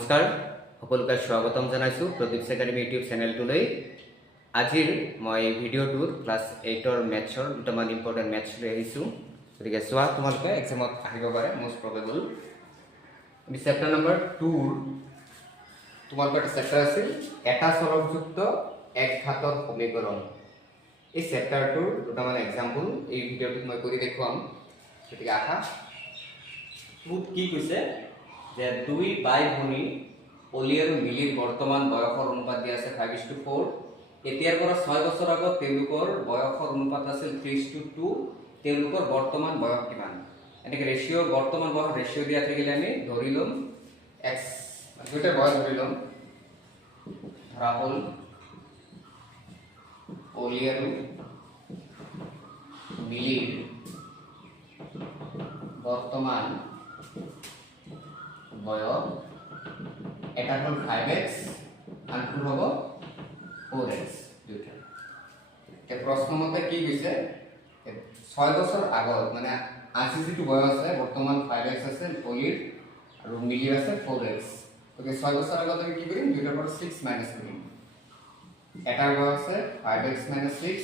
নমস্কাৰ সকলোকে স্বাগতম জনাইছো প্ৰদীপ একাডেমি ইউটিউব চেনেলটোলৈ। আজিৰ মই ভিডিঅ'টোৰ ক্লাছ 8ৰ মেথছৰ দুটামান ইম্পৰ্টেণ্ট মেথছ লৈ আহিছোঁ। গতিকে চোৱা, তোমালোকে এক্সামত আহিব পাৰে মোষ্ট প্ৰবেবল। আমি চেপ্টাৰ নম্বৰ 2 তোমালোকৰ এটা চেপ্টাৰ আছিল এটা চলকযুক্ত এক ঘাতক সমীকৰণ। এই চেপ্টাৰটোৰ দুটামান এক্সাম্পল এই ভিডিঅ'টোত মই কৰি দেখুৱাম। গতিকে আহা, কি কৈছে যে দুই বাই ভনী অলি আৰু মিলিৰ বৰ্তমান বয়সৰ অনুপাত দিয়া আছে 5:4। এতিয়াৰ পৰা 6 বছৰ আগত তেওঁলোকৰ বয়সৰ অনুপাত আছিল 3:2। তেওঁলোকৰ বৰ্তমান বয়স কিমান? এনেকৈ ৰেচিঅ' বৰ্তমান বয়স ৰেচিঅ' দিয়া থাকিলে আমি ধৰি ল'ম x দুইটা বয়স ধৰি ল'ম। ধৰা হ'ল অলি আৰু মিলিৰ বৰ্তমান বয়স এটা হল 5x আনটো হ'ব 4x দুইটা। প্ৰশ্ন মতে কি কৈছে 6 বছৰ আগত মানে আজি যিটো বয়স আছে বৰ্তমান 5x আছে অলিৰ আৰু মিলিৰ আছে 4x। গতিকে 6 বছৰ আগত আমি কি কৰিম, দুইটাৰ পৰা 6 মাইনাছ কৰিম। এটাৰ বয়স আছে 5x - 6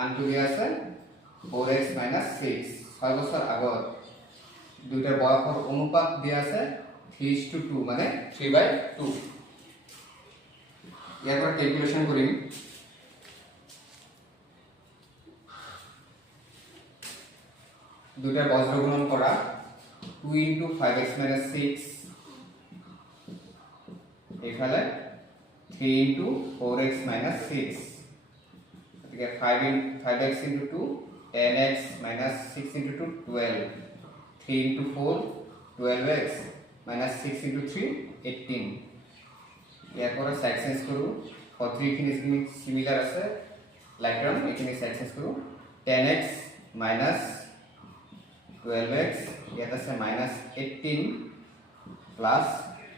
আনটো দিয়া আছে 4x - 6। 6 বছৰ আগত দুইটাৰ বয়সৰ অনুপাত দিয়া আছে 3:2 মানে 3/2। ইয়াৰ পৰা ক্যালকুলেশন কৰিম। দুইটা বজ্ৰ গুণন কৰা 2 * 5x - 6 এইফালে 3 * 4x - 6। গতিকে 5x * 2 10x - 6 * 2 12 3 * 4 12x - 6 * 3 18। ইয়াৰ পৰা সাইড চেঞ্জ কৰো, 3 খিনি সিমিলাৰ আছে লাইক টাৰ্ম, এখানে সাইড চেঞ্জ কৰো 10x - 12x ইয়াত আছে -18 প্লাস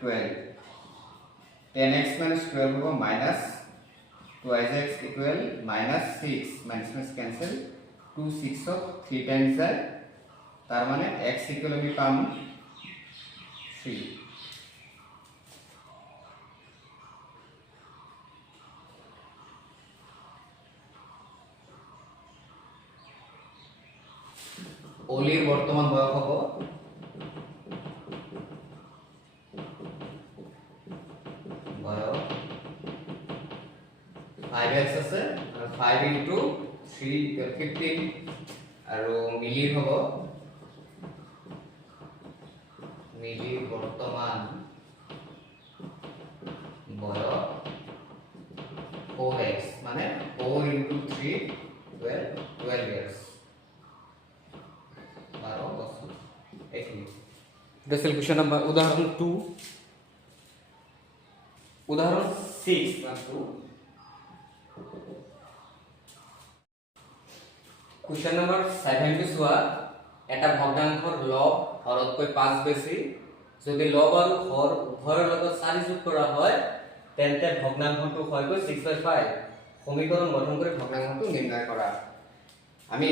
12। 10x - 12 হ'ব -2x equal -6 minus cancel 2 6 of 3 Times যায়, তার মানে x equal আমি পাম 3। অলির বর্তমান বয়স হব বয়স 5x আছে আর 5 * 3 = 15 আৰু মিলিৰ হব মিলির বর্তমান বয়স 4x মানে 4 * 3 12 years। क्वेश्चन नंबर उदाहरण 2। उदाहरण 6 क्वेश्चन नंबर 7 টো চোৱা। এটা ভগ্নাংশৰ লব হৰতকৈ 5 বেছি। যদি লব আৰু হৰ উভয়ৰ লগত 4 যোগ কৰা হয় তেন্তে ভগ্নাংশটো হয়গৈ 6/5। সমীকৰণ গঠন কৰি ভগ্নাংশটো নিৰ্ণয় কৰা। আমি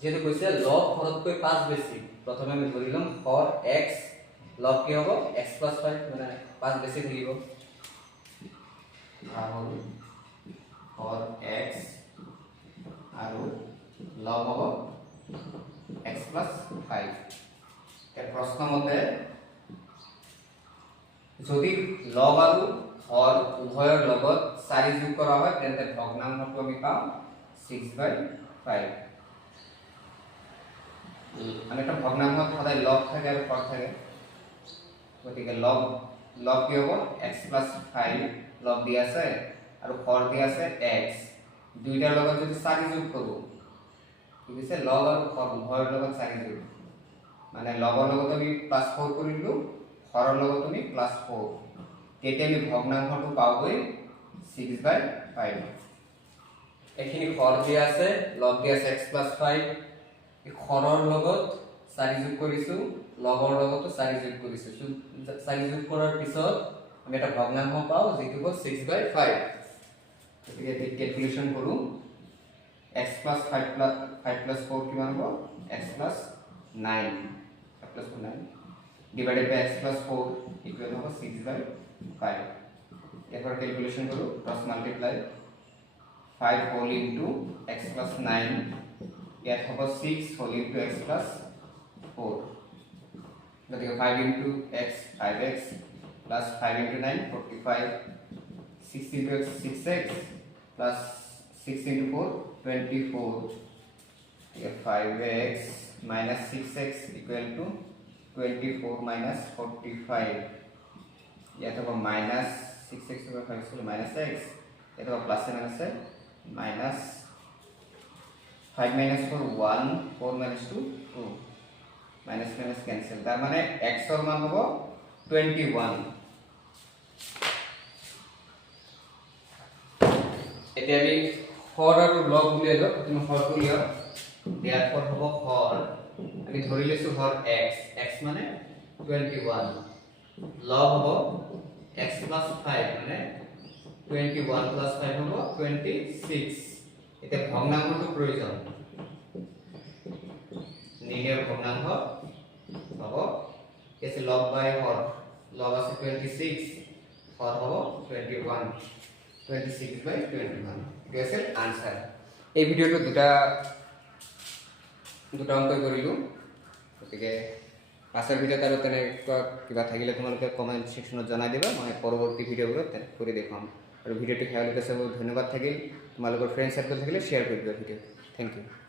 যেহেতু কৈছে লব হরতকৈ 5 বেশি, প্রথমে আমি ধরি লম হর x, লব কি হবো x + 5 মানে 5 বেশি থাকিব। রাহুল হর x আৰু লব হবো x + 5। এৰ প্ৰশ্ন মতে যদি লব আৰু হৰ উভয়ৰ লগত 4 যোগ কৰা হয় তেন্তে ভগ্নাংশটো আমি পাম 6/5। মানে একটা ভগ্নাংশ সদায় লব থাকে আর হর থাকে। গতিকে লব কি হব x + 5 লব দিয়া আছে আৰু হৰ দিয়া আছে x। দুইটাৰ লগত যদি 4 যোগ কৰো কি হৈছে লব আৰু হৰ উভয়ৰ লগত 4 যোগ মানে লবৰ লগত আমি +4 কৰিলো, হৰৰ লগত আমি +4। তেতিয়া আমি ভগ্নাংশটো পাওগৈ 6/5। এখিনি হর দিয়া আছে, লব দিয়া আছে x + 5। হৰৰ লগত 4 যোগ কৰিছো, লবৰ লগতো 4 যোগ কৰিছো। 4 যোগ কৰাৰ পিছত আমি এটা ভগ্নাংশ পাও যেটো হ'ব 6/5। গতিকে এটি ক্যালকুলেশন কৰো x + 5 + 4 কিমান হ'ব x + 9 9 divided by x plus 4 equal হবে 6/5 এরপর ক্যালকুলেশন করো cross multiply 5 whole into x plus 9 ইয়াত হবে 6 হোল ইনটু x প্লাস 4 গতিকে 5 into x 5x plus 5 into 9 45 6 into x 6x plus 6 into 4 24 here 5x minus 6x equal to 24 minus 45 here to minus 6x over 5 is minus x here to plus and minus minus 5 minus 4 1 4 minus 2 2 minus minus cancel তার মানে x এর মান হবে 21 এতে আমি হর আর লগ উলিয়াই দাও তুমি হর উলিয়াও therefore হবো হর আমি ধরি লৈছো হর x x মানে 21 লগ হবো x plus 5 মানে 21 plus 5 হবো 26 এতে ভগ্নাঙ্কটো প্রয়োজন নির্ণয় ভগ্নাঙ্ক হবো এসে লগ বাই হর লগ আছে 26 হর হবো 21 26/21 এটা আনসার এই ভিডিওটো দুটা অঙ্ক কৰিলো গতিকে পাছৰ ভিডিওত আৰু তেনেকুৱা কিবা থাকিলে তোমালোকে কমেন্ট সেকশনত জনাই দিবা মই পৰৱৰ্তী ভিডিওবোৰত কৰি দেখাম আৰু ভিডিওটো শেষলৈকে চাব ধন্যবাদ থাকিল তোমালোকৰ ফ্ৰেন্ড সাৰ্কেল থাকিলে শেয়াৰ কৰি দিবা ভিডিও থ্যাংক ইউ